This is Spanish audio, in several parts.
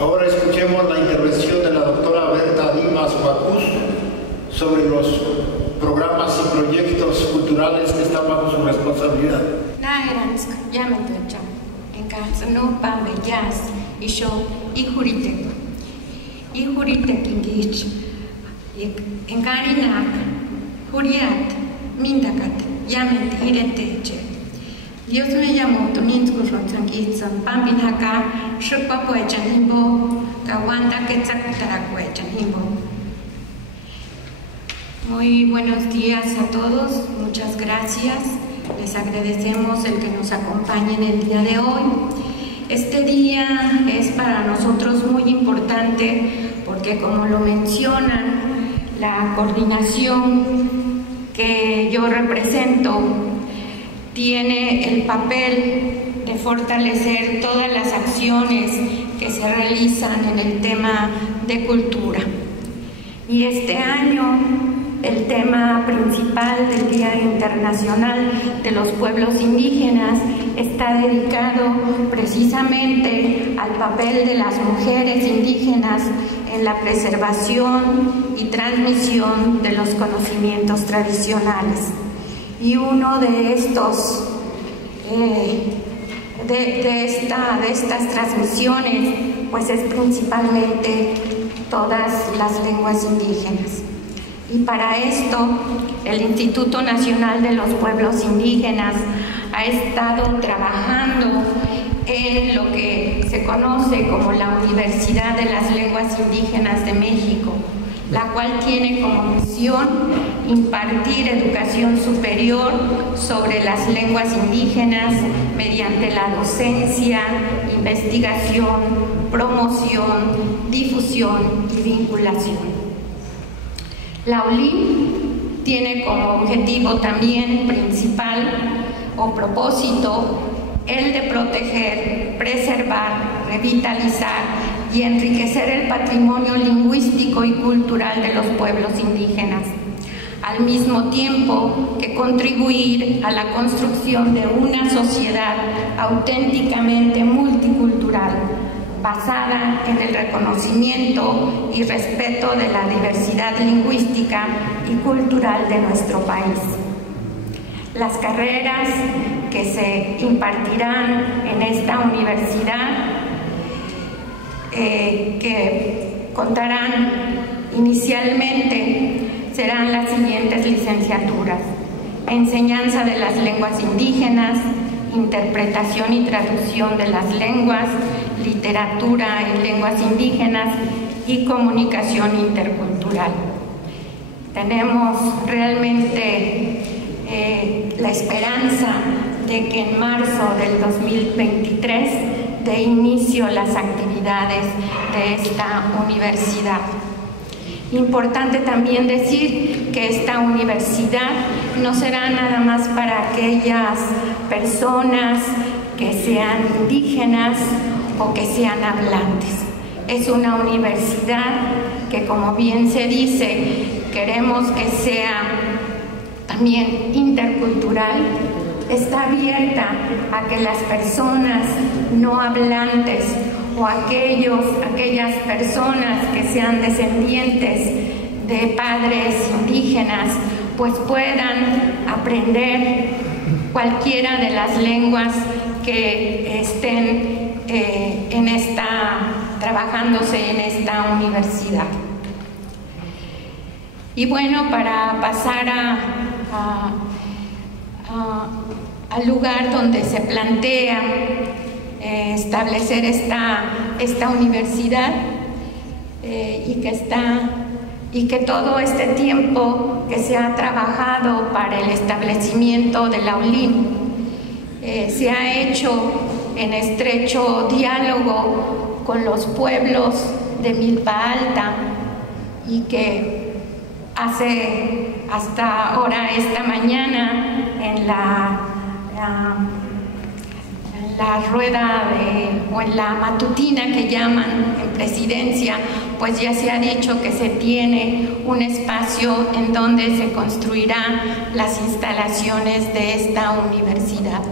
Ahora escuchemos la intervención de la doctora Berta Dimas Huacuz sobre los programas y proyectos culturales que están bajo su responsabilidad. Dios me llamó, también con Ronzanguitzan, Pampinaca, Shukpapuechanimbo, Kawanda Quetzactaracuechanimbo. Muy buenos días a todos, muchas gracias. Les agradecemos el que nos acompañen el día de hoy. Este día es para nosotros muy importante porque, como lo mencionan, la coordinación que yo represento tiene el papel de fortalecer todas las acciones que se realizan en el tema de cultura. Y este año el tema principal del Día Internacional de los Pueblos Indígenas está dedicado precisamente al papel de las mujeres indígenas en la preservación y transmisión de los conocimientos tradicionales. Y uno de estos, de estas transmisiones, pues es principalmente todas las lenguas indígenas. Y para esto, el Instituto Nacional de los Pueblos Indígenas ha estado trabajando en lo que se conoce como la Universidad de las Lenguas Indígenas de México, la cual tiene como misión impartir educación superior sobre las lenguas indígenas mediante la docencia, investigación, promoción, difusión y vinculación. La ULIN tiene como objetivo también principal o propósito el de proteger, preservar, revitalizar y enriquecer el patrimonio lingüístico y cultural de los pueblos indígenas, al mismo tiempo que contribuir a la construcción de una sociedad auténticamente multicultural, basada en el reconocimiento y respeto de la diversidad lingüística y cultural de nuestro país. Las carreras que se impartirán en esta universidad que contarán inicialmente serán las siguientes licenciaturas: enseñanza de las lenguas indígenas, interpretación y traducción de las lenguas, literatura en lenguas indígenas y comunicación intercultural. Tenemos realmente la esperanza de que en marzo del 2023 dé inicio las actividades de esta universidad. Importante también decir que esta universidad no será nada más para aquellas personas que sean indígenas o que sean hablantes. Es una universidad que, como bien se dice, queremos que sea también intercultural. Está abierta a que las personas no hablantes o aquellas personas que sean descendientes de padres indígenas pues puedan aprender cualquiera de las lenguas que estén trabajándose en esta universidad. Y bueno, para pasar al lugar donde se plantea establecer esta universidad y que todo este tiempo que se ha trabajado para el establecimiento de la ULIN se ha hecho en estrecho diálogo con los pueblos de Milpa Alta, y que hasta ahora, esta mañana, en la rueda o en la matutina que llaman en Presidencia, pues ya se ha dicho que se tiene un espacio en donde se construirán las instalaciones de esta universidad.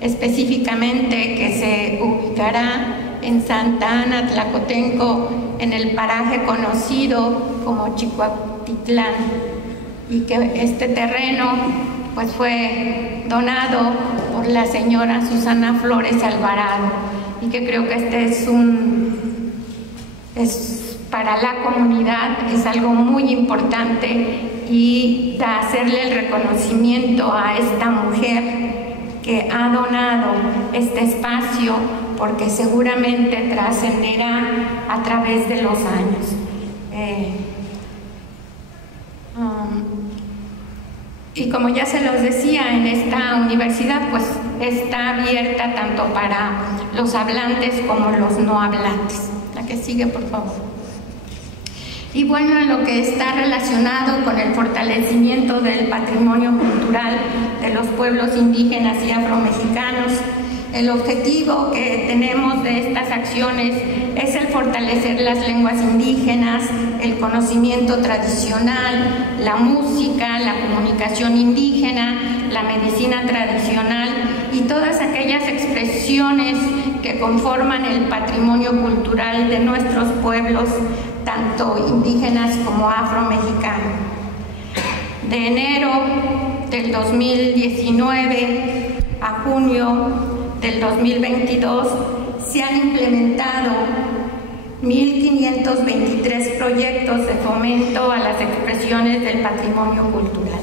Específicamente que se ubicará en Santa Ana, Tlacotenco, en el paraje conocido como Chicoatitlán, y que este terreno pues fue donado por la señora Susana Flores Alvarado, y que creo que este para la comunidad es algo muy importante, y hacerle el reconocimiento a esta mujer que ha donado este espacio, porque seguramente trascenderá a través de los años. Y como ya se los decía, en esta universidad pues está abierta tanto para los hablantes como los no hablantes. La que sigue, por favor. Y bueno, en lo que está relacionado con el fortalecimiento del patrimonio cultural de los pueblos indígenas y afromexicanos, el objetivo que tenemos de estas acciones es el fortalecer las lenguas indígenas, el conocimiento tradicional, la música, la comunicación indígena, la medicina tradicional y todas aquellas expresiones que conforman el patrimonio cultural de nuestros pueblos, tanto indígenas como afromexicanos. De enero del 2019 a junio del 2022 se han implementado 1.523 proyectos de fomento a las expresiones del patrimonio cultural,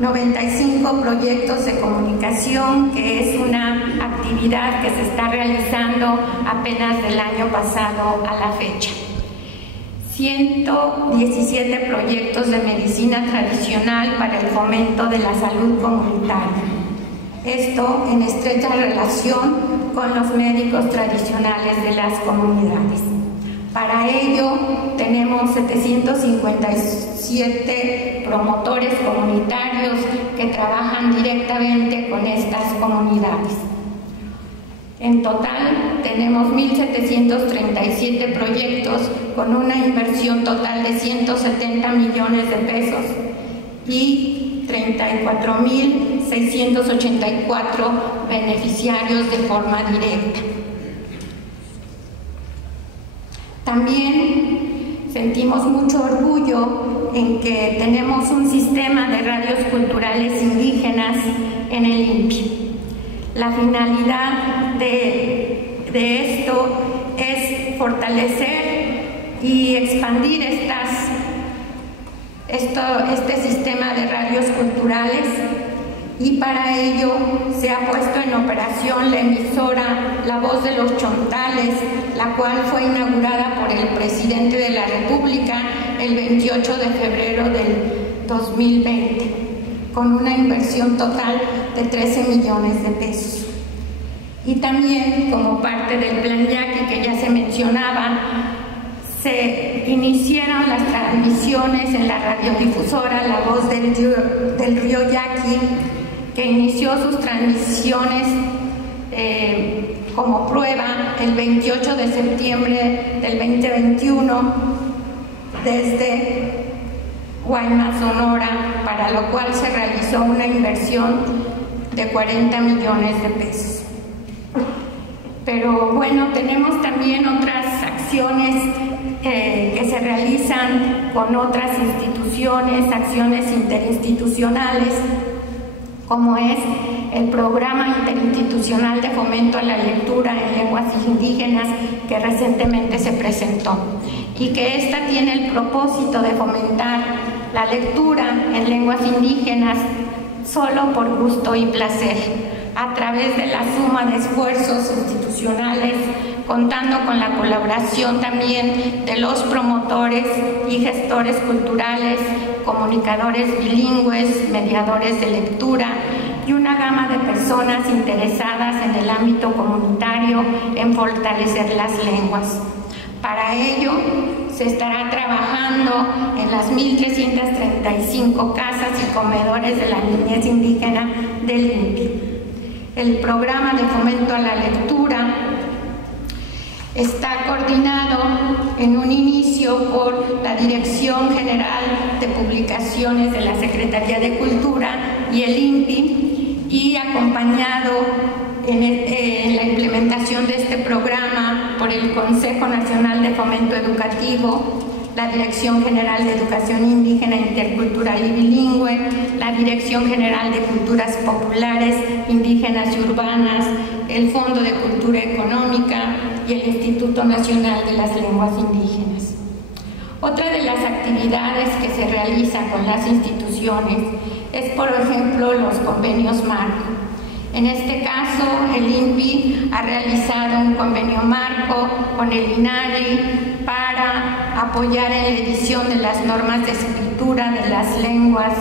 95 proyectos de comunicación, que es una actividad que se está realizando apenas del año pasado a la fecha, 117 proyectos de medicina tradicional para el fomento de la salud comunitaria. Esto en estrecha relación con los médicos tradicionales de las comunidades. Para ello tenemos 757 promotores comunitarios que trabajan directamente con estas comunidades. En total tenemos 1.737 proyectos con una inversión total de 170 millones de pesos y 34.684 beneficiarios de forma directa. También sentimos mucho orgullo en que tenemos un sistema de radios culturales indígenas en el INPI. La finalidad de esto es fortalecer y expandir este sistema de radios culturales, y para ello se ha puesto en operación la emisora La Voz de los Chontales, la cual fue inaugurada por el presidente de la República el 28 de febrero del 2020, con una inversión total de 13 millones de pesos. Y también, como parte del Plan Yaqui que ya se mencionaba, se iniciaron las transmisiones en la radiodifusora La Voz del Río Yaqui, que inició sus transmisiones como prueba el 28 de septiembre del 2021 desde Guaymas, Sonora, para lo cual se realizó una inversión de 40 millones de pesos. Pero bueno, tenemos también otras acciones que se realizan con otras instituciones, acciones interinstitucionales, como es el Programa Interinstitucional de Fomento a la Lectura en Lenguas Indígenas, que recientemente se presentó, y que esta tiene el propósito de fomentar la lectura en lenguas indígenas solo por gusto y placer, a través de la suma de esfuerzos institucionales, contando con la colaboración también de los promotores y gestores culturales, comunicadores bilingües, mediadores de lectura y una gama de personas interesadas en el ámbito comunitario en fortalecer las lenguas. Para ello, se estará trabajando en las 1.335 casas y comedores de la niñez indígena del INPI. El programa de fomento a la lectura está coordinado en un inicio por la Dirección General de Publicaciones de la Secretaría de Cultura y el INPI, y acompañado en la implementación de este programa por el Consejo Nacional de Fomento Educativo, la Dirección General de Educación Indígena, Intercultural y Bilingüe, la Dirección General de Culturas Populares, Indígenas y Urbanas, el Fondo de Cultura Económica y el Instituto Nacional de las Lenguas Indígenas. Otra de las actividades que se realizan con las instituciones es, por ejemplo, los convenios marco. En este caso, el INPI ha realizado un convenio marco con el INARI para apoyar en la edición de las normas de escritura de las lenguas.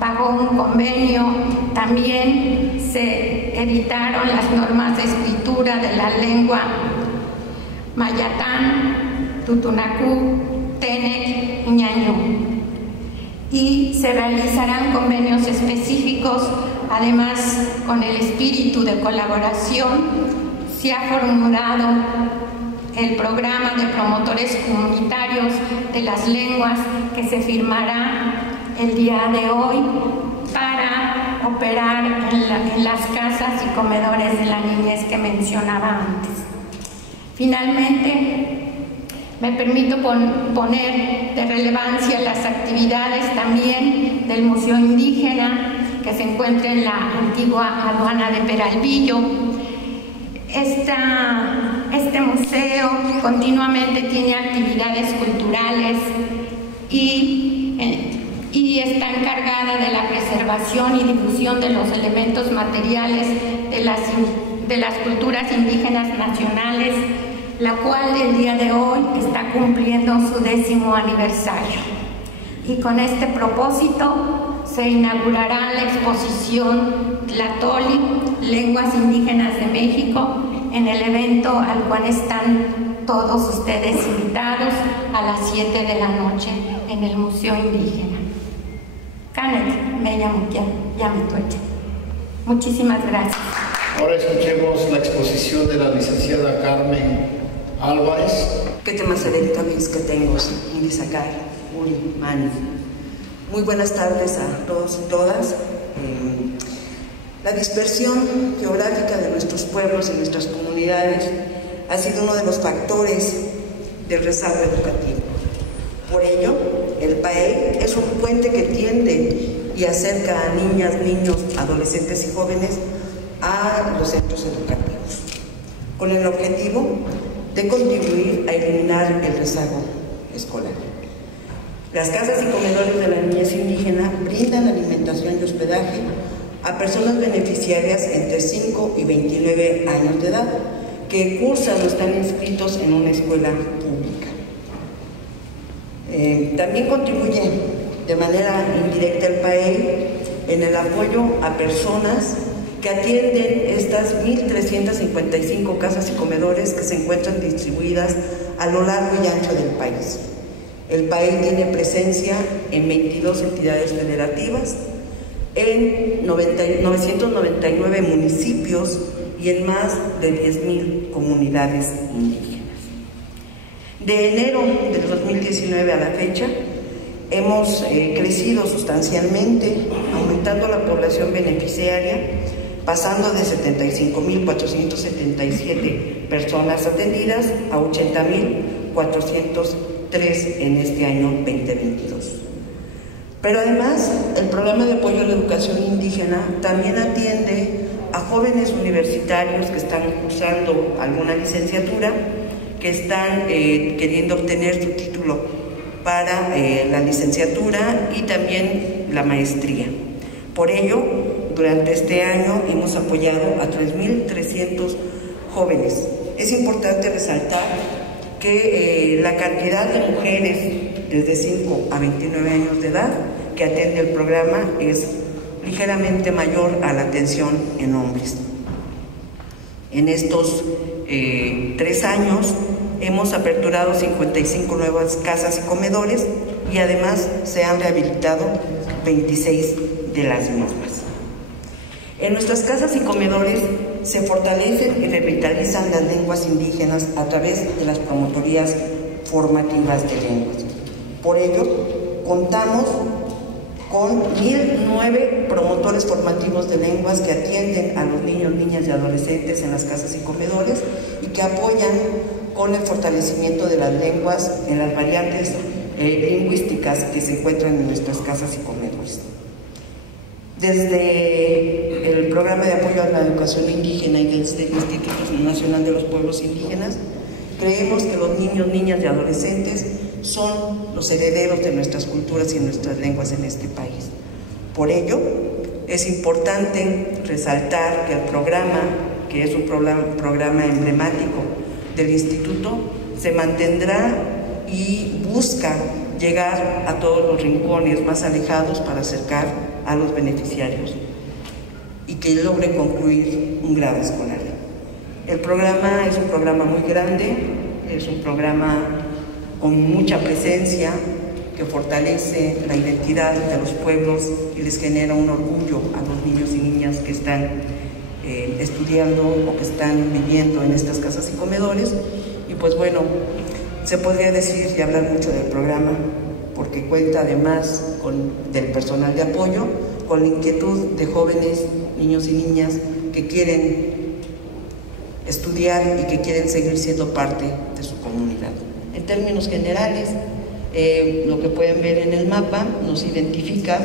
Pagó un convenio, también se editaron las normas de escritura de la lengua Mayatán, Tutunacú, Tenec y Ñañú. Y se realizarán convenios específicos. Además, con el espíritu de colaboración, se ha formulado el programa de promotores comunitarios de las lenguas que se firmará el día de hoy para operar en las casas y comedores de la niñez que mencionaba antes. Finalmente, me permito poner de relevancia las actividades también del Museo Indígena que se encuentra en la antigua aduana de Peralvillo. Este museo continuamente tiene actividades culturales y está encargada de la preservación y difusión de los elementos materiales de las culturas indígenas nacionales, la cual el día de hoy está cumpliendo su 10º aniversario. Y con este propósito se inaugurará la exposición Tlahtoli, Lenguas Indígenas de México, en el evento al cual están todos ustedes invitados a las 7 de la noche en el Museo Indígena. Canet, me llamo Yamitueche. Muchísimas gracias. Ahora escuchemos la exposición de la licenciada Carmen Álvarez. ¿Qué temas eventos que tengo? Indisacar, Uri, Mani. Muy buenas tardes a todos y todas. La dispersión geográfica de nuestros pueblos y nuestras comunidades ha sido uno de los factores del rezago educativo. Por ello, el PAE es un puente que tiende y acerca a niñas, niños, adolescentes y jóvenes a los centros educativos, con el objetivo de contribuir a eliminar el rezago escolar. Las casas y comedores de la niñez indígena brindan alimentación y hospedaje a personas beneficiarias entre 5 y 29 años de edad que cursan o están inscritos en una escuela pública. También contribuye de manera indirecta el PAE en el apoyo a personas que atienden estas 1.355 casas y comedores que se encuentran distribuidas a lo largo y ancho del país. El PAE tiene presencia en 22 entidades federativas, en 999 municipios y en más de 10.000 comunidades indígenas. De enero del 2019 a la fecha, hemos crecido sustancialmente, aumentando la población beneficiaria, pasando de 75.477 personas atendidas a 80.403 en este año 2022. Pero además, el programa de apoyo a la educación indígena también atiende a jóvenes universitarios que están cursando alguna licenciatura, que están queriendo obtener su título para la licenciatura y también la maestría. Por ello, durante este año hemos apoyado a 3.300 jóvenes. Es importante resaltar que la cantidad de mujeres desde 5 a 29 años de edad que atiende el programa es ligeramente mayor a la atención en hombres. En estos 3 años hemos aperturado 55 nuevas casas y comedores y además se han rehabilitado 26 de las mismas. En nuestras casas y comedores se fortalecen y revitalizan las lenguas indígenas a través de las promotorías formativas de lenguas. Por ello, contamos con 1.009 promotores formativos de lenguas que atienden a los niños, niñas y adolescentes en las casas y comedores y que apoyan con el fortalecimiento de las lenguas en las variantes lingüísticas que se encuentran en nuestras casas y comedores. Desde el programa de apoyo a la educación indígena y desde el Instituto Nacional de los Pueblos Indígenas, creemos que los niños, niñas y adolescentes son los herederos de nuestras culturas y nuestras lenguas en este país. Por ello, es importante resaltar que el programa, que es un programa emblemático del Instituto, se mantendrá y busca llegar a todos los rincones más alejados para acercar a los beneficiarios y que logre concluir un grado escolar. El programa es un programa muy grande, es un programa con mucha presencia que fortalece la identidad de los pueblos y les genera un orgullo a los niños y niñas que están estudiando o que están viviendo en estas casas y comedores. Y pues bueno, se podría decir y hablar mucho del programa porque cuenta además del personal de apoyo, con la inquietud de jóvenes, niños y niñas que quieren estudiar y que quieren seguir siendo parte de su comunidad. En términos generales, lo que pueden ver en el mapa nos identifica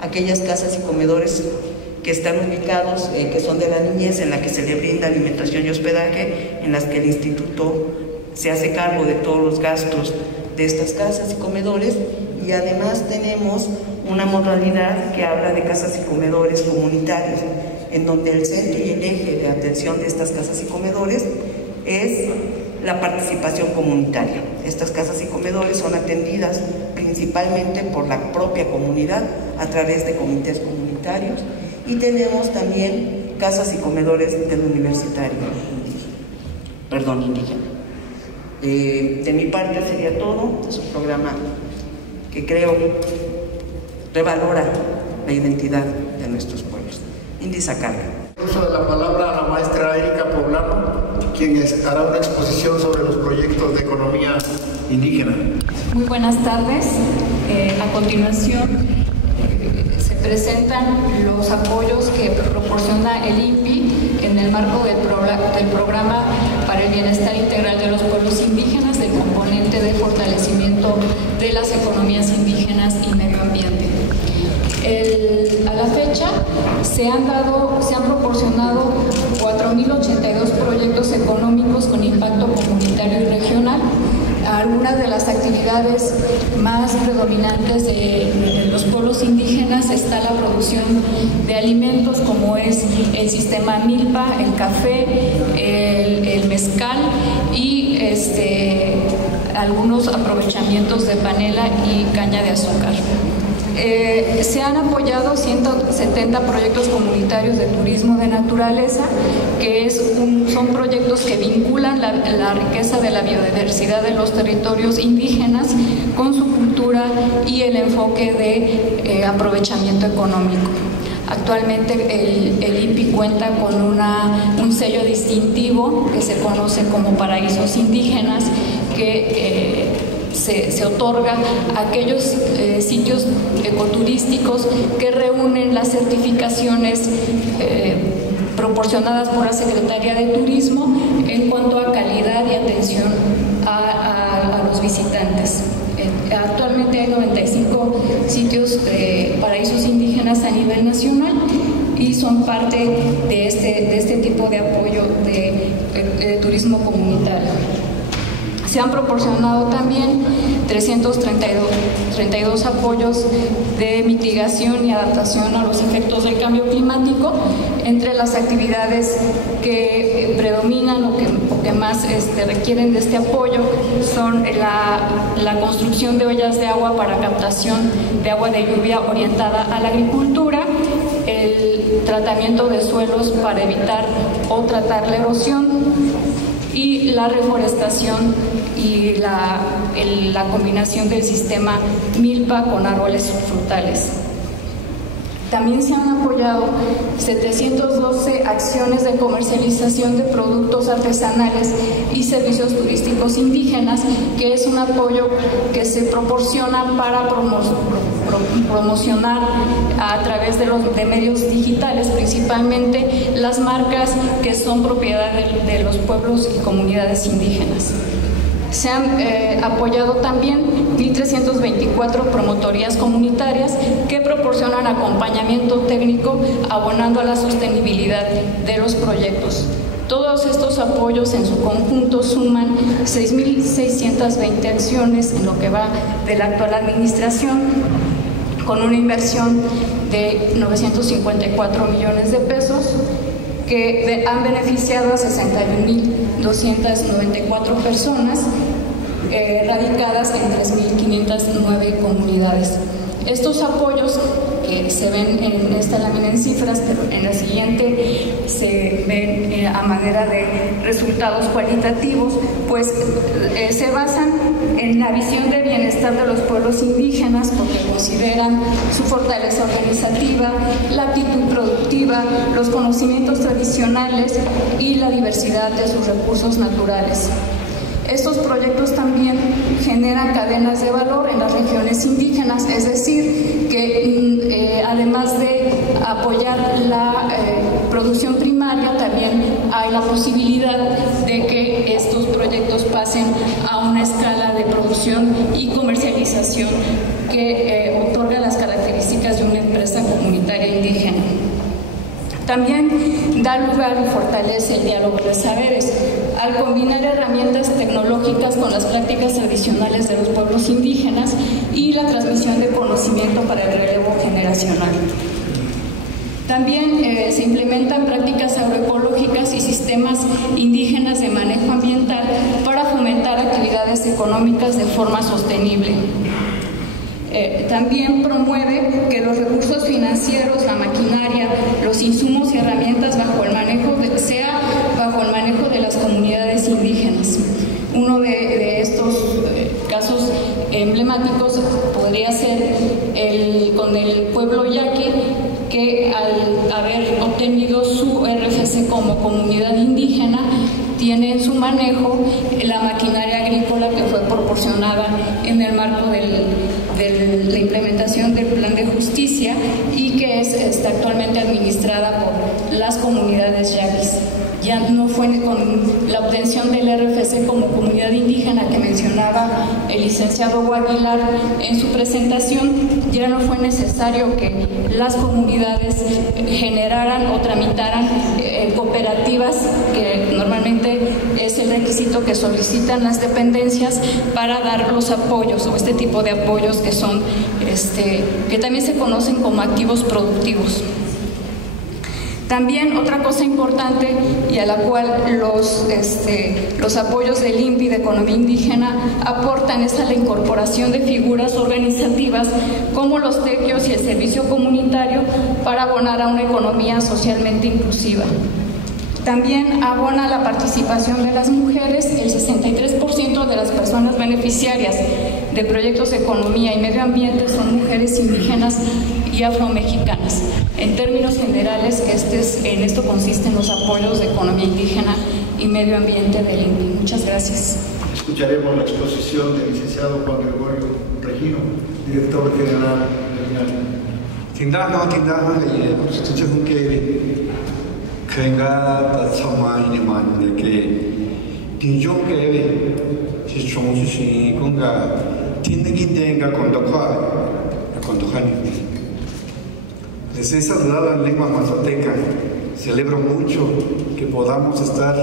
aquellas casas y comedores que están ubicados, que son de la niñez, en la que se le brinda alimentación y hospedaje, en las que el instituto se hace cargo de todos los gastos de estas casas y comedores, y además tenemos una modalidad que habla de casas y comedores comunitarios, en donde el centro y el eje de atención de estas casas y comedores es la participación comunitaria. Estas casas y comedores son atendidas principalmente por la propia comunidad a través de comités comunitarios, y tenemos también casas y comedores del universitario indígena. De mi parte sería todo. Es un programa que creo revalora la identidad de nuestros pueblos. Indisa Carga. Uso de la palabra a la maestra Erika Poblano, quien hará una exposición sobre los proyectos de economía indígena. Muy buenas tardes. A continuación se presentan los apoyos que proporciona el INPI en el marco del programa para el bienestar integral de los pueblos indígenas, del componente de fortalecimiento de las economías indígenas y medio ambiente. A la fecha se han proporcionado 4.082 proyectos económicos con impacto comunitario y regional. Algunas de las actividades más predominantes de los pueblos indígenas está la producción de alimentos, como es el sistema milpa, el café, el mezcal y algunos aprovechamientos de panela y caña de azúcar. Se han apoyado 170 proyectos comunitarios de turismo de naturaleza, que son proyectos que vinculan la riqueza de la biodiversidad de los territorios indígenas con su cultura y el enfoque de aprovechamiento económico. Actualmente el INPI cuenta con un sello distintivo que se conoce como Paraísos Indígenas, que se otorga a aquellos sitios ecoturísticos que reúnen las certificaciones proporcionadas por la Secretaría de Turismo en cuanto a calidad y atención a los visitantes. Actualmente hay 95 sitios paraísos indígenas a nivel nacional y son parte de este tipo de apoyo de turismo comunitario. Se han proporcionado también 332 apoyos de mitigación y adaptación a los efectos del cambio climático. Entre las actividades que predominan o que más requieren de este apoyo son la construcción de ollas de agua para captación de agua de lluvia orientada a la agricultura, el tratamiento de suelos para evitar o tratar la erosión y la reforestación y la combinación del sistema milpa con árboles frutales. También se han apoyado 712 acciones de comercialización de productos artesanales y servicios turísticos indígenas, que es un apoyo que se proporciona para promocionar a través de medios digitales, principalmente las marcas que son propiedad de los pueblos y comunidades indígenas. Se han apoyado también 1.324 promotorías comunitarias que proporcionan acompañamiento técnico abonando a la sostenibilidad de los proyectos. Todos estos apoyos en su conjunto suman 6.620 acciones en lo que va de la actual administración, con una inversión de 954 millones de pesos, que han beneficiado a 61.294 personas radicadas en 3.509 comunidades. Estos apoyos que se ven en esta lámina en cifras, pero en la siguiente se ven a manera de resultados cualitativos, pues se basan en la visión de bienestar de los pueblos indígenas, porque consideran su fortaleza organizativa, la actitud productiva, los conocimientos tradicionales y la diversidad de sus recursos naturales. Estos proyectos también generan cadenas de valor en las regiones indígenas, es decir, que además de apoyar la producción primaria, también hay la posibilidad de que estos proyectos pasen a una escala de producción y comercialización que otorga las características de una empresa comunitaria indígena. También da lugar y fortalece el diálogo de saberes, al combinar herramientas tecnológicas con las prácticas tradicionales de los pueblos indígenas y la transmisión de conocimiento para el relevo generacional. También se implementan prácticas agroecológicas y sistemas indígenas de manejo ambiental para fomentar actividades económicas de forma sostenible. También promueve que los recursos financieros, la maquinaria, los insumos y herramientas sea bajo el manejo de las comunidades indígenas. Uno de estos casos emblemáticos podría ser con el pueblo yaqui, que al haber obtenido su RFC como comunidad indígena, tiene en su manejo la maquinaria agrícola que fue proporcionada en el marco de la implementación del Plan de Justicia y que está actualmente administrada por las comunidades yaquis. Ya no fue con la obtención del RFC como comunidad indígena que mencionaba el licenciado Aguilar en su presentación, ya no fue necesario que las comunidades generaran o tramitaran cooperativas, que normalmente es el requisito que solicitan las dependencias para dar los apoyos o este tipo de apoyos que son que también se conocen como activos productivos. También otra cosa importante y a la cual los apoyos del INPI de economía indígena aportan es a la incorporación de figuras organizativas como los tequios y el servicio comunitario para abonar a una economía socialmente inclusiva. También abona la participación de las mujeres. El 63% de las personas beneficiarias de proyectos de economía y medio ambiente son mujeres indígenas y afromexicanas. En términos generales, en esto consisten los apoyos de economía indígena y medio ambiente del INPI. Muchas gracias. Escucharemos la exposición del licenciado Juan Gregorio Regino, director general del INAL. Venga tsama ini mani que tinjong que si chong si conga tiene que tenga conducani. Desde esa la lengua mazateca celebro mucho que podamos estar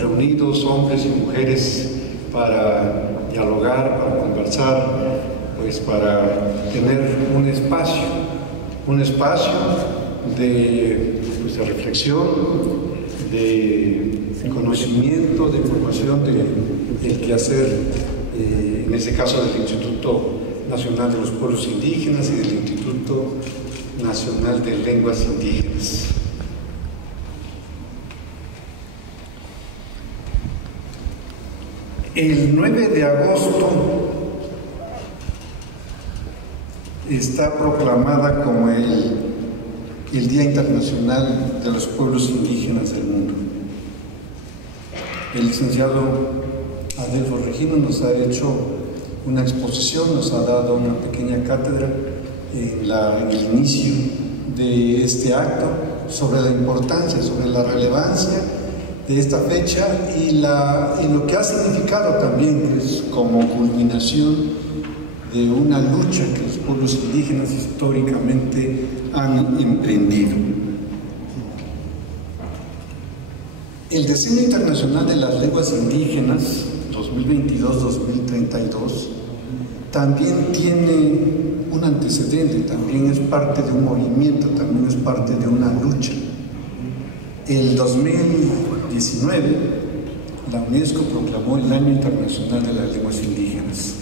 reunidos hombres y mujeres para dialogar, para conversar, pues para tener un espacio de reflexión, de conocimiento, de información del quehacer, en este caso del Instituto Nacional de los Pueblos Indígenas y del Instituto Nacional de Lenguas Indígenas. El 9 de agosto está proclamada como el el Día Internacional de los Pueblos Indígenas del Mundo. El licenciado Adelfo Regino nos ha hecho una exposición, nos ha dado una pequeña cátedra en el inicio de este acto sobre la importancia, sobre la relevancia de esta fecha y lo que ha significado también, que es como culminación de una lucha que los pueblos indígenas históricamente han emprendido. El Decenio Internacional de las Lenguas Indígenas 2022-2032 también tiene un antecedente, también es parte de un movimiento, también es parte de una lucha. El 2019, la UNESCO proclamó el Año Internacional de las Lenguas Indígenas.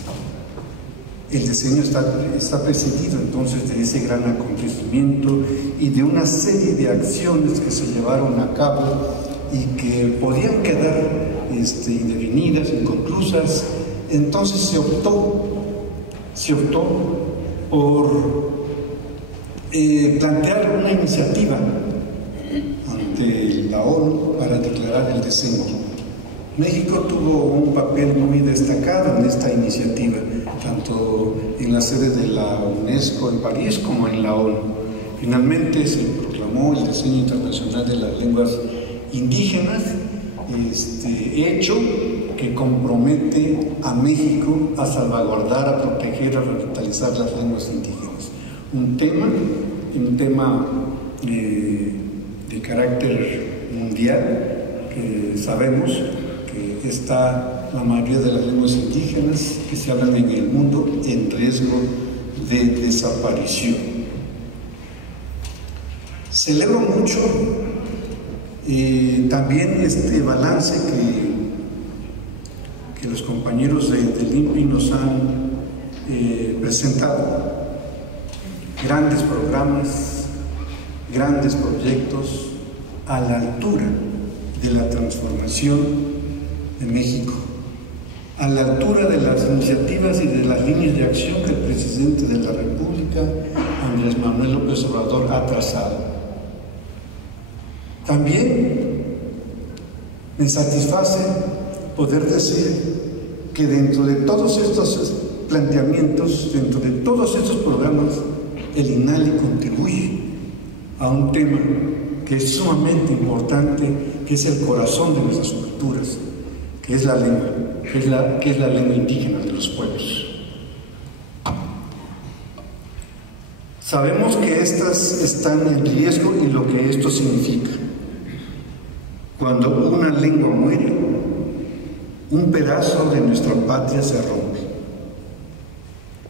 El diseño está precedido entonces de ese gran acontecimiento y de una serie de acciones que se llevaron a cabo y que podían quedar indefinidas, inconclusas. Entonces se optó por plantear una iniciativa ante la ONU para declarar el decenio. México tuvo un papel muy destacado en esta iniciativa, tanto en la sede de la UNESCO en París como en la ONU. Finalmente se proclamó el Decenio Internacional de las Lenguas Indígenas, hecho que compromete a México a salvaguardar, a proteger, a revitalizar las lenguas indígenas. Un tema de carácter mundial, que sabemos que está la mayoría de las lenguas indígenas que se hablan en el mundo en riesgo de desaparición. Celebro mucho también este balance que los compañeros del INPI nos han presentado. Grandes programas, grandes proyectos a la altura de la transformación de México, a la altura de las iniciativas y de las líneas de acción que el presidente de la República, Andrés Manuel López Obrador, ha trazado. También me satisface poder decir que dentro de todos estos planteamientos, dentro de todos estos programas, el INALI contribuye a un tema que es sumamente importante, que es el corazón de nuestras culturas, que es la lengua, que es la lengua indígena de los pueblos. Sabemos que estas están en riesgo y lo que esto significa. Cuando una lengua muere, un pedazo de nuestra patria se rompe.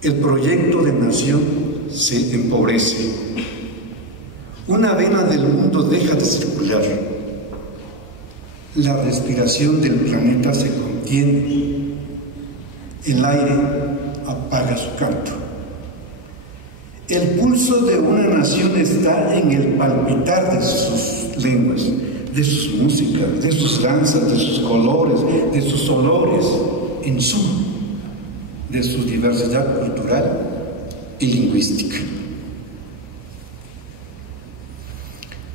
El proyecto de nación se empobrece. Una vena del mundo deja de circular. La respiración del planeta se contiene. El aire apaga su canto. El pulso de una nación está en el palpitar de sus lenguas, de sus músicas, de sus danzas, de sus colores, de sus olores, en suma, de su diversidad cultural y lingüística.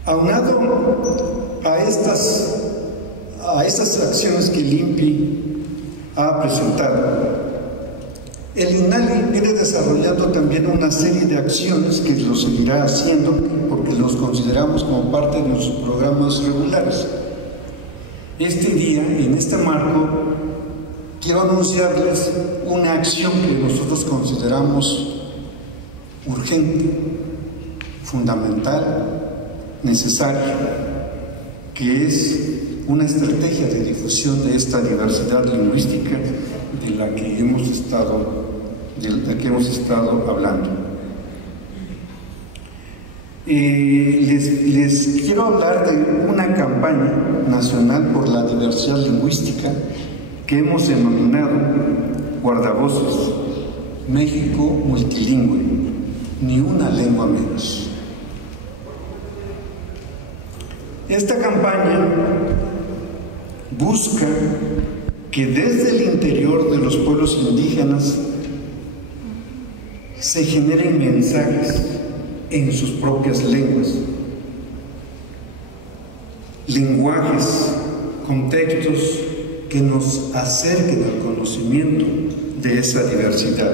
Aunado a estas acciones que el INPI ha presentado, el INALI viene desarrollando también una serie de acciones que lo seguirá haciendo porque los consideramos como parte de nuestros programas regulares. Este día, en este marco, quiero anunciarles una acción que nosotros consideramos urgente, fundamental, necesaria, que es una estrategia de difusión de esta diversidad lingüística de la que hemos estado hablando. Les quiero hablar de una campaña nacional por la diversidad lingüística que hemos denominado Guardavoces, México multilingüe, ni una lengua menos. Esta campaña busca que desde el interior de los pueblos indígenas se generen mensajes en sus propias lenguas. Lenguajes, contextos que nos acerquen al conocimiento de esa diversidad,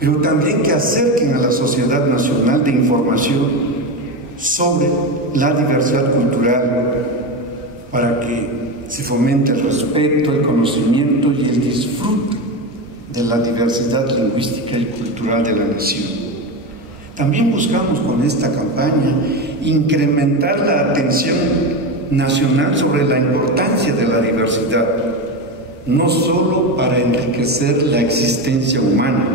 pero también que acerquen a la sociedad nacional de información sobre la diversidad cultural, para que se fomente el respeto, el conocimiento y el disfrute de la diversidad lingüística y cultural de la nación. También buscamos con esta campaña incrementar la atención nacional sobre la importancia de la diversidad, no solo para enriquecer la existencia humana,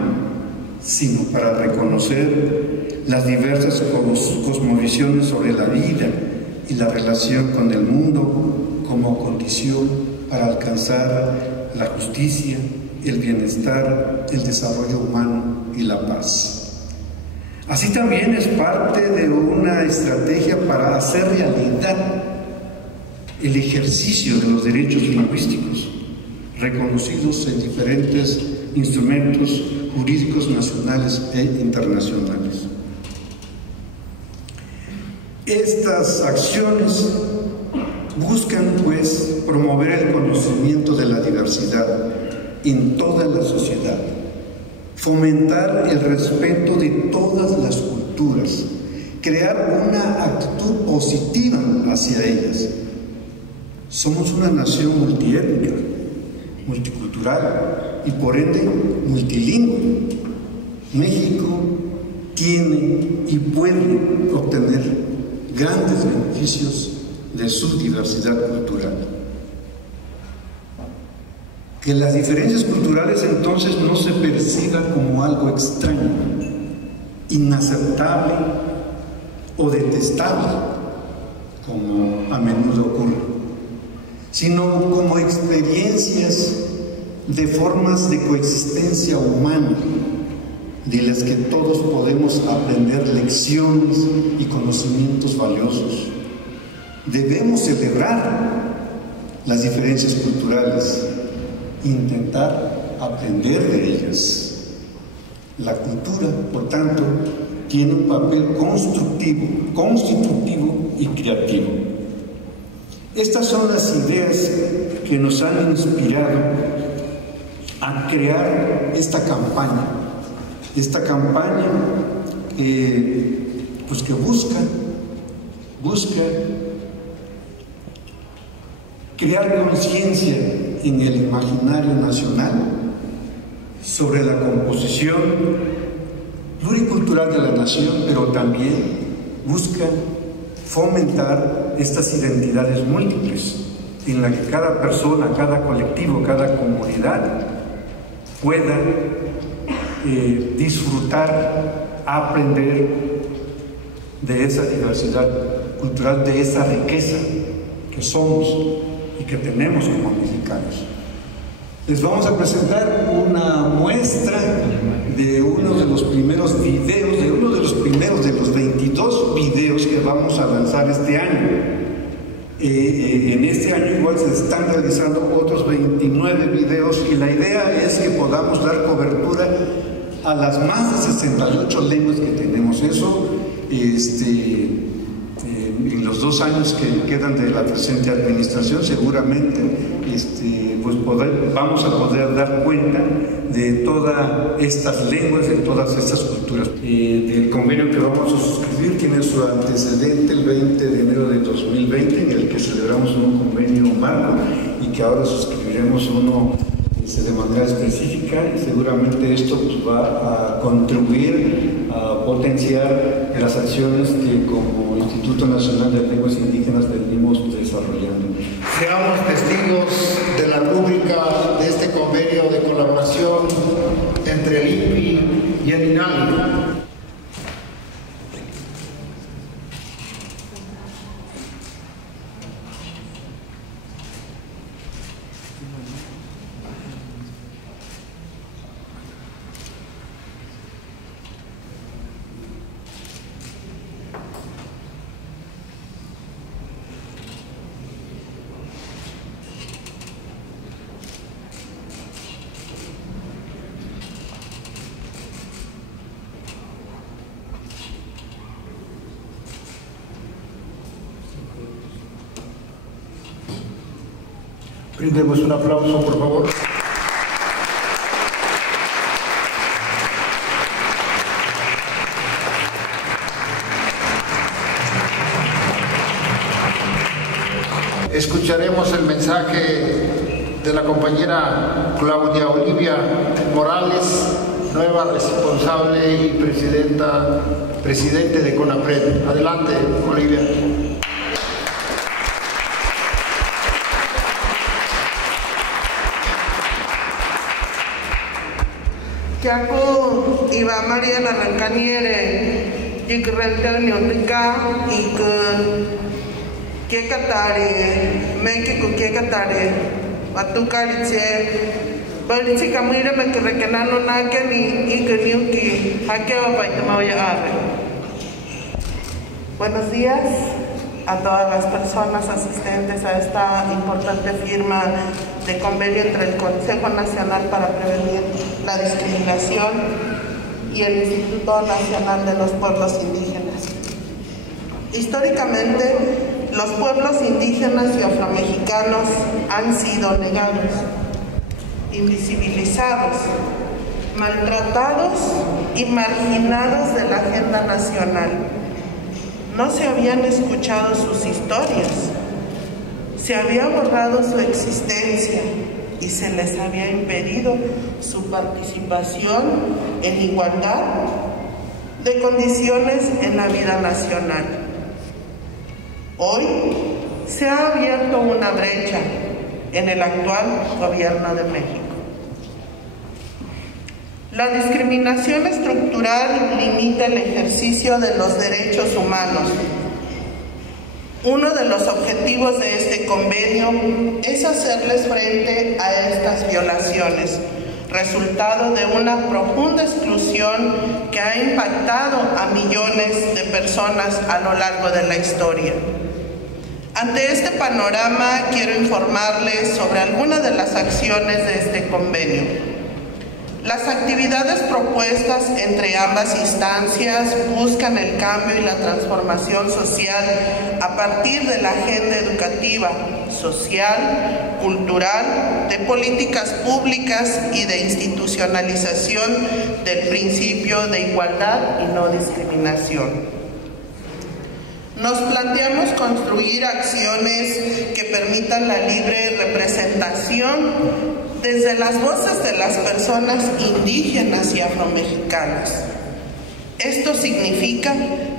sino para reconocer las diversas cosmovisiones sobre la vida y la relación con el mundo como condición para alcanzar la justicia, el bienestar, el desarrollo humano y la paz. Así también es parte de una estrategia para hacer realidad el ejercicio de los derechos lingüísticos reconocidos en diferentes instrumentos jurídicos nacionales e internacionales. Estas acciones buscan, pues, promover el conocimiento de la diversidad en toda la sociedad, fomentar el respeto de todas las culturas, crear una actitud positiva hacia ellas. Somos una nación multiétnica, multicultural y por ende multilingüe. México tiene y puede obtener grandes beneficios de su diversidad cultural. Que las diferencias culturales entonces no se perciban como algo extraño, inaceptable o detestable, como a menudo ocurre, sino como experiencias de formas de coexistencia humana, de las que todos podemos aprender lecciones y conocimientos valiosos. Debemos celebrar las diferencias culturales, intentar aprender de ellas. La cultura, por tanto, tiene un papel constructivo, constitutivo y creativo. Estas son las ideas que nos han inspirado a crear esta campaña pues que busca crear conciencia en el imaginario nacional sobre la composición pluricultural de la nación, pero también busca fomentar estas identidades múltiples en la que cada persona, cada colectivo, cada comunidad pueda disfrutar, aprender de esa diversidad cultural, de esa riqueza que somos y que tenemos como mexicanos. Les vamos a presentar una muestra de uno de los primeros videos, de los 22 videos que vamos a lanzar este año. En este año igual se están realizando otros 29 videos y la idea es que podamos dar cobertura a las más de 68 lenguas que tenemos. Eso en los 2 años que quedan de la presente administración seguramente pues vamos a poder dar cuenta de todas estas lenguas, de todas estas culturas. Del convenio que vamos a suscribir tiene su antecedente el 20 de enero de 2020, en el que celebramos un convenio marco y que ahora suscribiremos uno de manera específica, y seguramente esto pues, va a contribuir a potenciar las acciones que como Instituto Nacional de Lenguas Indígenas venimos desarrollando. Seamos testigos de la rúbrica de este convenio de colaboración entre el INPI y el INALI. Brindemos un aplauso, por favor. Escucharemos el mensaje de la compañera Claudia Olivia Morales, nueva responsable y presidente de CONAPRED. Adelante, Olivia. Aku Iba Maria Narrancaniere di Grantani Otica y que catare me que catare batucariche Balichi Camira me que recanano naque ni y que niuki hackeo paitamaoya arre. Buenos días a todas las personas asistentes a esta importante firma de convenio entre el Consejo Nacional para Prevenir la Discriminación y el Instituto Nacional de los Pueblos Indígenas. Históricamente, los pueblos indígenas y afromexicanos han sido negados, invisibilizados, maltratados y marginados de la agenda nacional. No se habían escuchado sus historias, se había borrado su existencia y se les había impedido su participación en igualdad de condiciones en la vida nacional. Hoy se ha abierto una brecha en el actual gobierno de México. La discriminación estructural limita el ejercicio de los derechos humanos. Uno de los objetivos de este convenio es hacerles frente a estas violaciones, resultado de una profunda exclusión que ha impactado a millones de personas a lo largo de la historia. Ante este panorama, quiero informarles sobre algunas de las acciones de este convenio. Las actividades propuestas entre ambas instancias buscan el cambio y la transformación social a partir de la agenda educativa, social, cultural, de políticas públicas y de institucionalización del principio de igualdad y no discriminación. Nos planteamos construir acciones que permitan la libre representación desde las voces de las personas indígenas y afromexicanas. Esto significa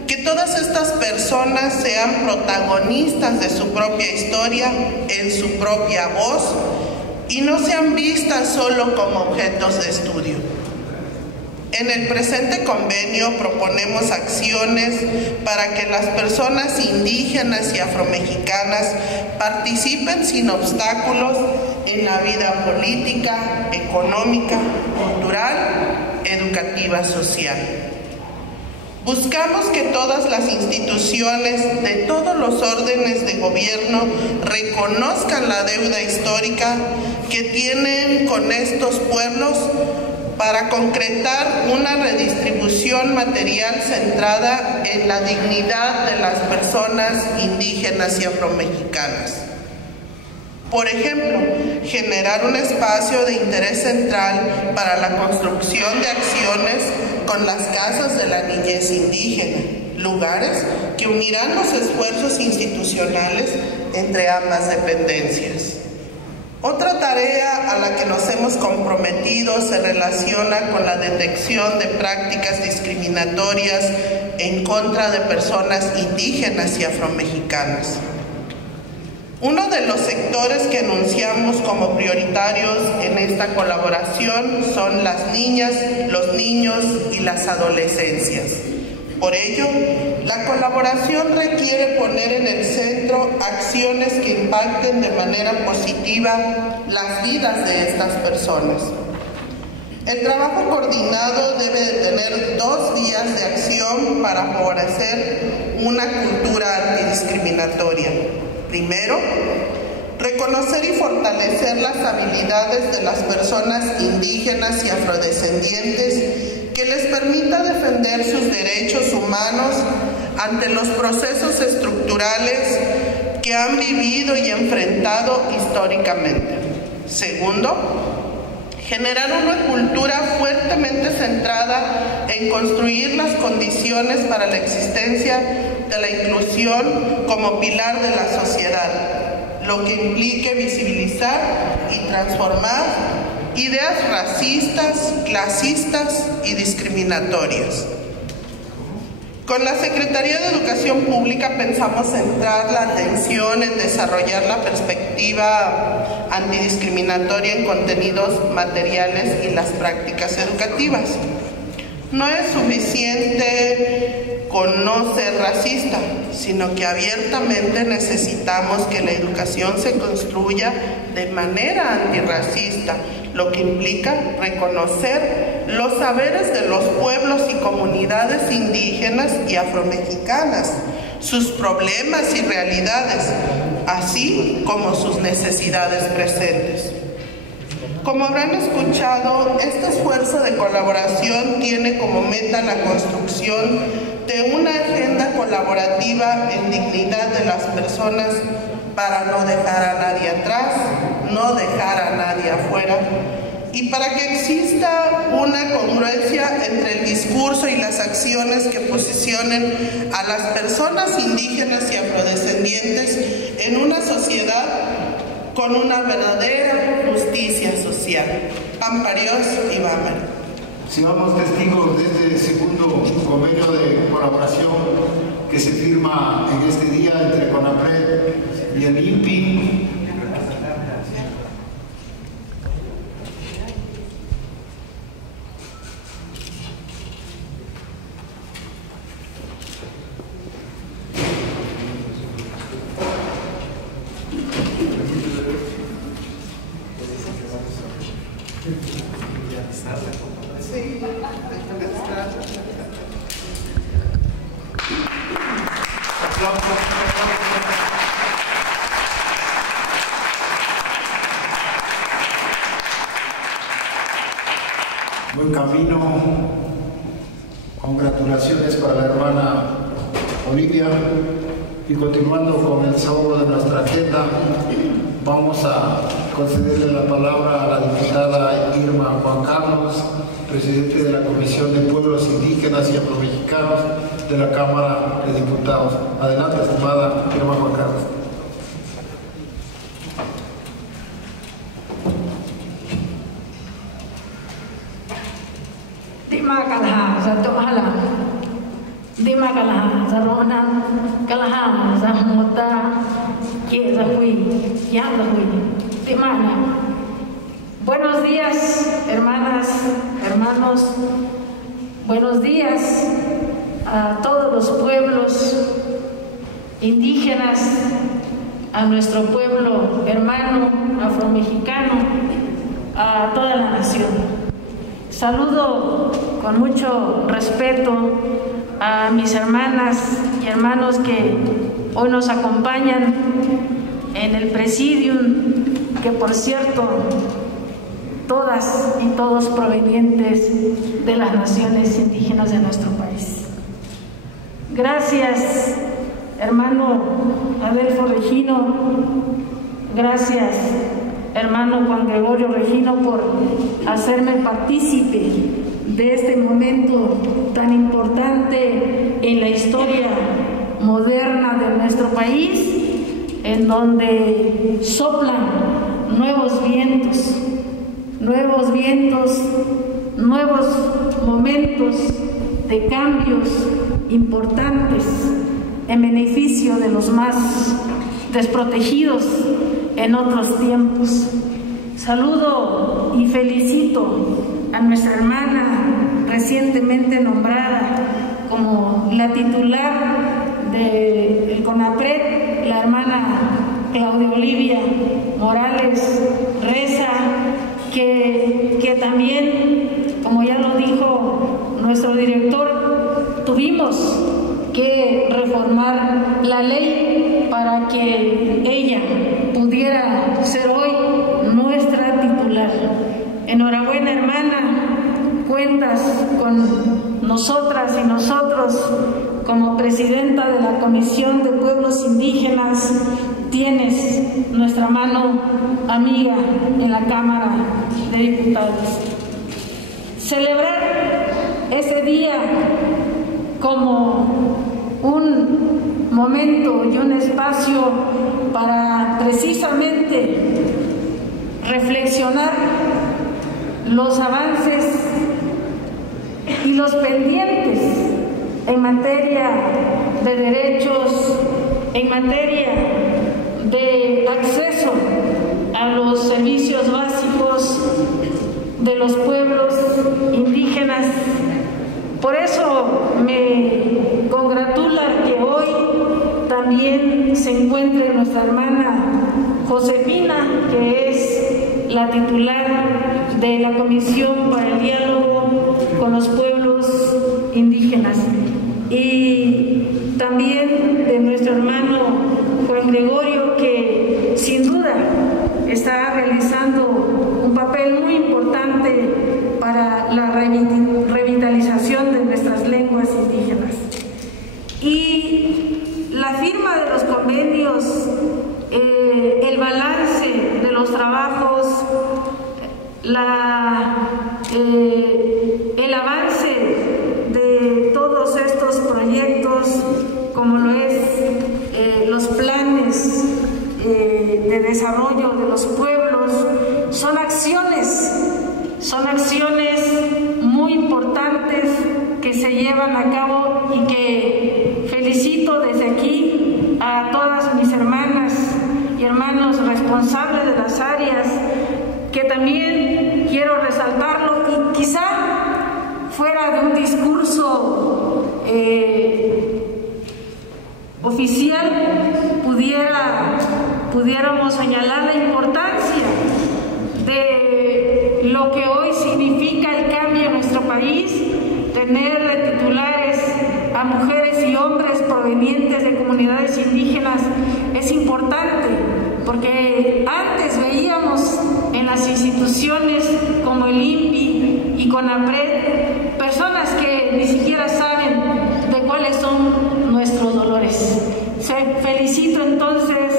que todas estas personas sean protagonistas de su propia historia, en su propia voz, y no sean vistas solo como objetos de estudio. En el presente convenio proponemos acciones para que las personas indígenas y afromexicanas participen sin obstáculos en la vida política, económica, cultural, educativa, social. Buscamos que todas las instituciones de todos los órdenes de gobierno reconozcan la deuda histórica que tienen con estos pueblos para concretar una redistribución material centrada en la dignidad de las personas indígenas y afromexicanas. Por ejemplo, generar un espacio de interés central para la construcción de acciones con las casas de la niñez indígena, lugares que unirán los esfuerzos institucionales entre ambas dependencias. Otra tarea a la que nos hemos comprometido se relaciona con la detección de prácticas discriminatorias en contra de personas indígenas y afromexicanas. Uno de los sectores que enunciamos como prioritarios en esta colaboración son las niñas, los niños y las adolescencias. Por ello, la colaboración requiere poner en el centro acciones que impacten de manera positiva las vidas de estas personas. El trabajo coordinado debe de tener 2 vías de acción para favorecer una cultura antidiscriminatoria. Primero, reconocer y fortalecer las habilidades de las personas indígenas y afrodescendientes que les permita defender sus derechos humanos ante los procesos estructurales que han vivido y enfrentado históricamente. Segundo, generar una cultura fuertemente centrada en construir las condiciones para la existencia de la inclusión como pilar de la sociedad, lo que implique visibilizar y transformar ideas racistas, clasistas y discriminatorias. Con la Secretaría de Educación Pública pensamos centrar la atención en desarrollar la perspectiva antidiscriminatoria en contenidos materiales y las prácticas educativas. No es suficiente con no ser racista, sino que abiertamente necesitamos que la educación se construya de manera antirracista, lo que implica reconocer los saberes de los pueblos y comunidades indígenas y afromexicanas, sus problemas y realidades, así como sus necesidades presentes. Como habrán escuchado, este esfuerzo de colaboración tiene como meta la construcción de una agenda colaborativa en dignidad de las personas para no dejar a nadie atrás, no dejar a nadie afuera, y para que exista una congruencia entre el discurso y las acciones que posicionen a las personas indígenas y afrodescendientes en una sociedad con una verdadera justicia social. Pamparios y Bámara. Seamos testigos de este segundo convenio de colaboración que se firma en este día entre CONAPRED y el INPI. Buen camino, congratulaciones para la hermana Olivia, y continuando con el desahogo de nuestra agenda, vamos a concederle la palabra a la diputada Irma Juan Carlos, presidente de la Comisión de Pueblos Indígenas y Afromexicanos de la Cámara de Diputados. Adelante, estimada Irma Juan Carlos. Buenos días, hermanas, hermanos. Buenos días a todos los pueblos indígenas, a nuestro pueblo hermano afromexicano, a toda la nación. Saludo con mucho respeto a mis hermanas y hermanos que hoy nos acompañan en el presidium, que por cierto, todas y todos provenientes de las naciones indígenas de nuestro país. Gracias, hermano Adelfo Regino, gracias, hermano Juan Gregorio Regino, por hacerme partícipe de este momento tan importante en la historia moderna de nuestro país, en donde soplan nuevos vientos, nuevos momentos de cambios importantes en beneficio de los más desprotegidos en otros tiempos. Saludo y felicito a nuestra hermana recientemente nombrada como la titular del CONAPRED, la hermana Claudia Olivia Morales Reza, que también, como ya lo dijo nuestro director, tuvimos que reformar la ley para que ella pudiera ser hoy nuestra titular. Enhorabuena, hermana, cuentas con nosotras y nosotros como presidenta de la Comisión de Pueblos Indígenas. tienes nuestra mano amiga en la Cámara de Diputados. Celebrar ese día como un momento y un espacio para precisamente reflexionar los avances y los pendientes en materia de derechos, en materia de acceso a los servicios básicos de los pueblos indígenas. Por eso me congratula que hoy también se encuentre nuestra hermana Josefina, que es la titular de la Comisión para el Diálogo con los Pueblos Indígenas, y también de nuestro hermano Juan Gregorio, que sin duda está realizando un papel muy importante para la revitalización de nuestras lenguas indígenas. Y la firma de los convenios, el balance de los trabajos, el avance de todos estos proyectos, como lo es los planes de desarrollo de los pueblos, son acciones muy importantes que se llevan a cabo, y que felicito desde aquí a todas mis hermanas y hermanos responsables de las áreas, que también quiero resaltarlo, y quizá fuera de un discurso oficial pudiéramos señalar la importancia de lo que hoy significa el cambio en nuestro país, tener de titulares a mujeres y hombres provenientes de comunidades indígenas. Es importante porque antes veíamos en las instituciones como el INPI y CONAPRED personas que ni siquiera saben de cuáles son nuestros dolores. Felicito entonces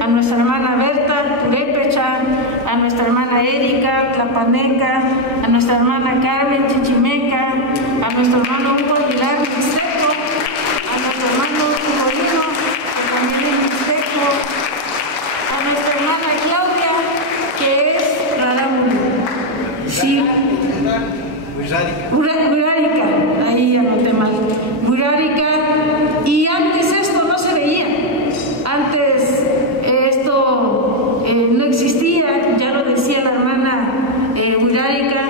a nuestra hermana Berta Purépecha, a nuestra hermana Erika Tlapaneca, a nuestra hermana Carmen Chichimeca, a nuestro hermano Hugo Aguilar Mixteco, a nuestro hermano Rodrigo, que también es Mixteco, a nuestra hermana Claudia, que es Rarámuri. Sí. Huirárica, ahí anoté mal. Huirárica. Y antes esto no se veía, antes esto no existía, ya lo decía la hermana Huirárica,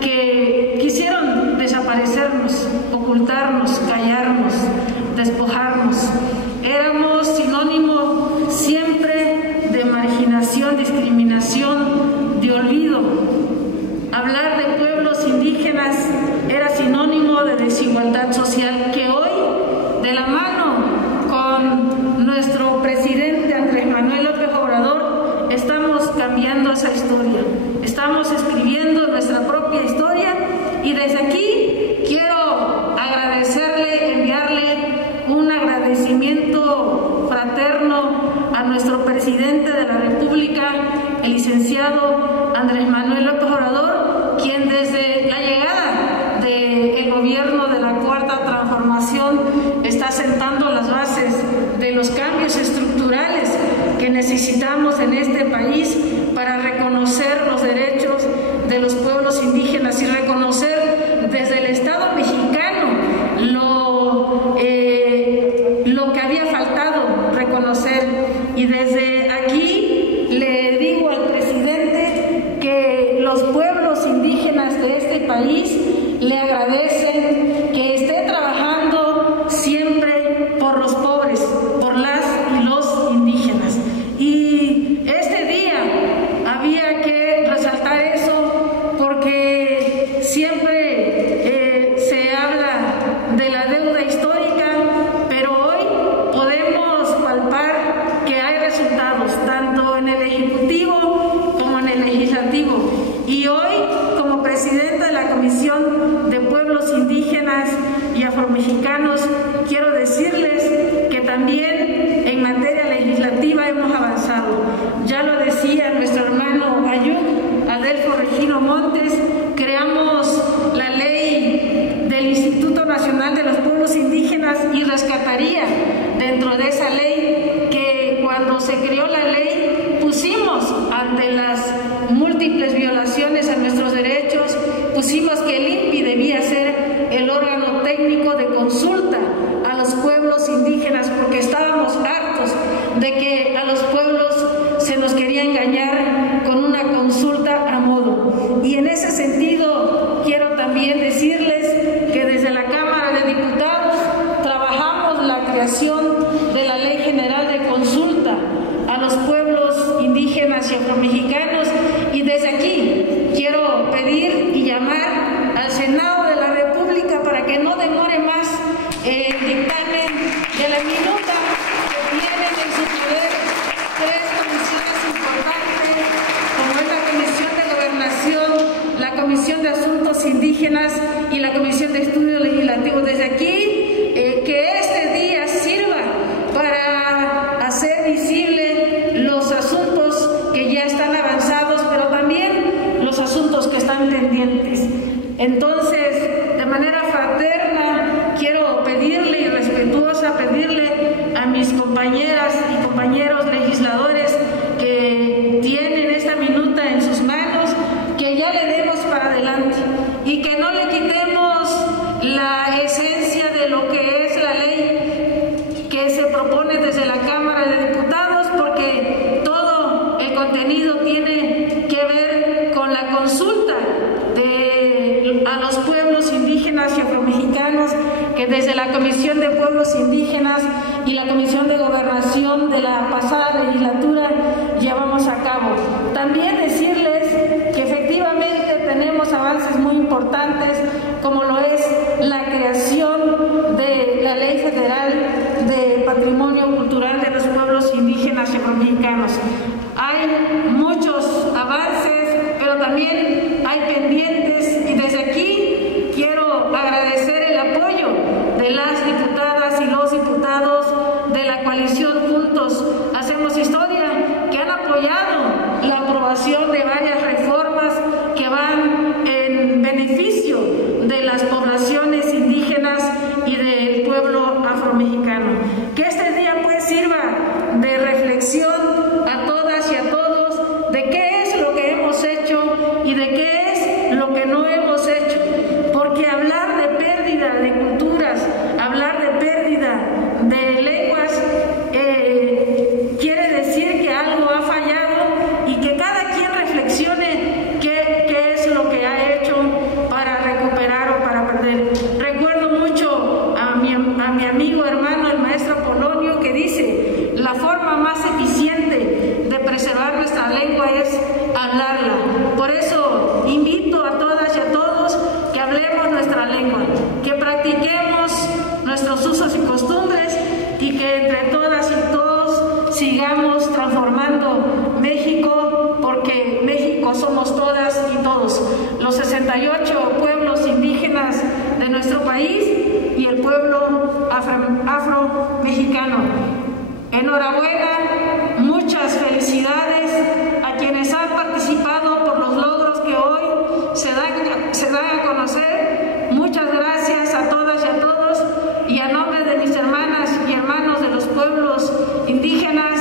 que quisieron desaparecernos, ocultarnos, callarnos, despojarnos. Éramos sinónimo siempre de marginación, discriminación, de olvido. Hablar de pueblos indígenas era sinónimo de desigualdad social, que hoy, de la mano con nuestro presidente Andrés Manuel López Obrador, estamos cambiando esa historia. Estamos escribiendo nuestra propia historia, y desde aquí quiero agradecerle, enviarle un agradecimiento fraterno a nuestro presidente de la República, el licenciado Andrés Manuel López Obrador, quien desde la llegada del gobierno de la Cuarta Transformación está sentando las bases de los cambios estructurales que necesitamos en este país para reconocer los derechos de los pueblos indígenas y reconocer desde el Estado mexicano lo que había faltado reconocer. Y desde aquí le digo al presidente que los pueblos indígenas de este país le agradecen que esté trabajando siempre por los pobres, por las y los indígenas. Y este día había que resaltar eso, porque siempre se habla de la deuda histórica, pero hoy podemos palpar que hay resultados, tanto en el Ejecutivo como en el Legislativo. Y hoy, como presidenta de la Comisión de Pueblos Indígenas y Afromexicanos, quiero decirles que también en materia legislativa hemos avanzado. ya lo decía nuestro hermano Ayub, Adelfo Regino Montes, creamos la ley del Instituto Nacional de los Pueblos Indígenas y rescataría dentro de esa ley que cuando se creó la ley pusimos ante las múltiples violaciones a nuestros derechos, pusimos que el INPI debía ser el órgano técnico de consulta a los pueblos indígenas porque estábamos hartos de que a los pueblos se nos quería engañar con una consulta a modo. Y en ese sentido quiero también decirles que desde la Cámara de Diputados trabajamos la creación de la Ley General de Consulta a los pueblos indígenas y afromexicanos, y desde aquí quiero pedir y llamar al Senado de la República para que no demore más el dictamen de la minuta que tienen en su poder tres comisiones importantes, como es la Comisión de Gobernación, la Comisión de Asuntos Indígenas y la Comisión de Estudio Legislativo. Desde aquí, que este día sirva para hacer visible los asuntos que ya están avanzados, pero también los asuntos que están pendientes. Entonces, de manera fraterna, quiero pedirle y respetuosa pedirle a mis compañeras y compañeros legisladores que tienen esta minuta en sus manos, que ya le demos para adelante y que no le quitemos la esencia de lo que es la ley que se propone desde la Cámara de Diputados, porque todo el contenido tiene que ver con la consulta a los pueblos indígenas y afromexicanos que desde la Comisión de Pueblos Indígenas y la Comisión de Gobernación de la pasada legislatura llevamos a cabo. También decirles que efectivamente tenemos avances muy importantes, como lo es la creación de la Ley Federal de Patrimonio Cultural de los Pueblos Indígenas y Afromexicanos. Hay muchos avances, pero también hay pendientes, y desde aquí quiero agradecer el apoyo de las diputadas y los diputados de la coalición Juntos Hacemos Historia, que han apoyado la aprobación de varias reformas que van en beneficio de las poblaciones indígenas y del pueblo afromexicano. Que este día pues sirva de reflexión a todas y a todos de qué es lo que hemos hecho y de qué es lo que no hemos hecho, porque hablar de pérdida de culturas, hablar de pérdida de lenguas, quiere decir que algo ha fallado y que cada quien reflexione qué es lo que ha hecho para recuperar o para perder. Recuerdo mucho a mi amigo hermano, el maestro Polonio, que dice: la forma más eficiente de preservar nuestra lengua es hablarla. Por eso invito a todas y a todos que hablemos nuestra lengua, que practiquemos nuestros usos y costumbres y que entre todas y todos sigamos transformando México, porque México somos todas y todos, los 68 pueblos indígenas de nuestro país y el pueblo afro-mexicano. Enhorabuena, muchas felicidades a quienes han participado por los logros que hoy se dan a conocer. Muchas gracias a todas y a todos, y a nombre de mis hermanas y hermanos de los pueblos indígenas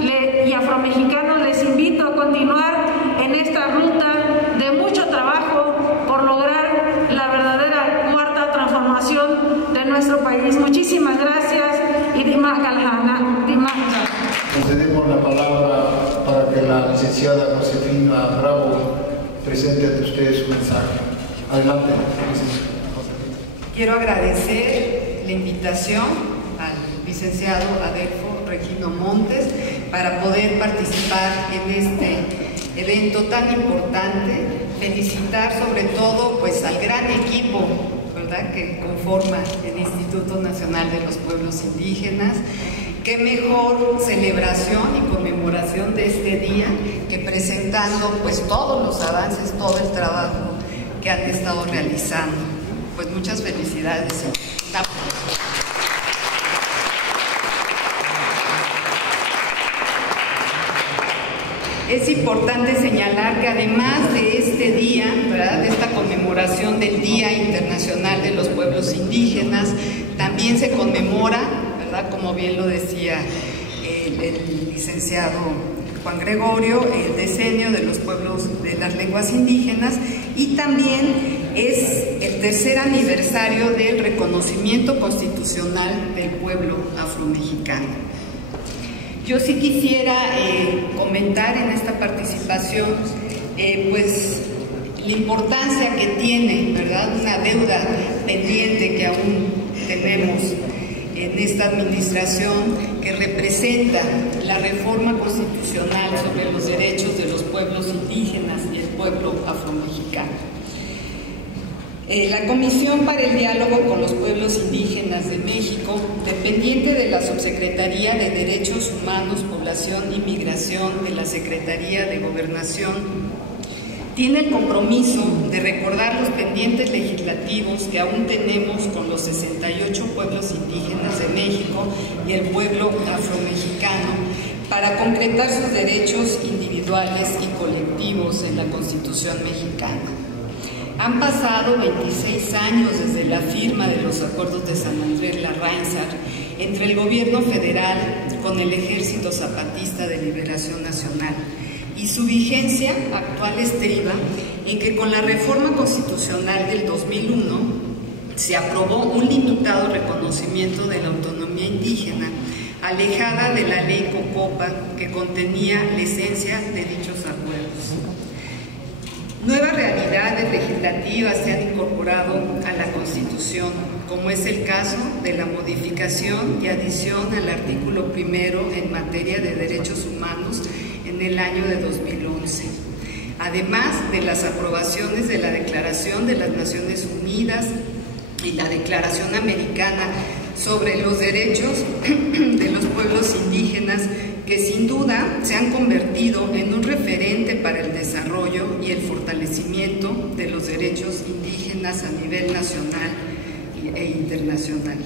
y afromexicanos les invito a continuar en esta ruta de mucho trabajo por lograr la verdadera cuarta transformación de nuestro país. Muchísimas gracias y Dima Calhana, Dima. Concedemos la palabra para que la licenciada Josefina Bravo presente ante ustedes su mensaje. Adelante. Quiero agradecer la invitación al licenciado Adelfo Regino Montes para poder participar en este evento tan importante. Felicitar sobre todo pues al gran equipo, ¿verdad?, que conforma el Instituto Nacional de los Pueblos Indígenas. Qué mejor celebración y conmemoración de este día que presentando pues todos los avances, todo el trabajo que han estado realizando. Pues muchas felicidades. es importante señalar que además de este día, ¿verdad?, de esta conmemoración del Día Internacional de los Pueblos Indígenas, también se conmemora, ¿verdad?, como bien lo decía el licenciado Juan Gregorio, el decenio de los pueblos de las lenguas indígenas, y también es el tercer aniversario del reconocimiento constitucional del pueblo afromexicano. Yo sí quisiera comentar en esta participación pues la importancia que tiene, ¿verdad?, una deuda pendiente que aún tenemos en esta administración, que representa la reforma constitucional sobre los derechos de los pueblos indígenas y el pueblo afromexicano. La Comisión para el Diálogo con los Pueblos Indígenas de México, dependiente de la Subsecretaría de Derechos Humanos, Población y Migración de la Secretaría de Gobernación, tiene el compromiso de recordar los pendientes legislativos que aún tenemos con los 68 pueblos indígenas de México y el pueblo afromexicano para concretar sus derechos individuales y colectivos en la Constitución mexicana. Han pasado 26 años desde la firma de los acuerdos de San Andrés Larrainzar entre el gobierno federal con el Ejército Zapatista de Liberación Nacional, y su vigencia actual estriba en que con la reforma constitucional del 2001 se aprobó un limitado reconocimiento de la autonomía indígena, alejada de la ley Cocopa que contenía la esencia de dichos acuerdos. Nuevas realidades legislativas se han incorporado a la Constitución, como es el caso de la modificación y adición al artículo 1 en materia de derechos humanos en el año de 2011, además de las aprobaciones de la Declaración de las Naciones Unidas y la Declaración Americana sobre los Derechos de los Pueblos Indígenas, que sin duda se han convertido en un referente para el desarrollo y el fortalecimiento de los derechos indígenas a nivel nacional e internacional.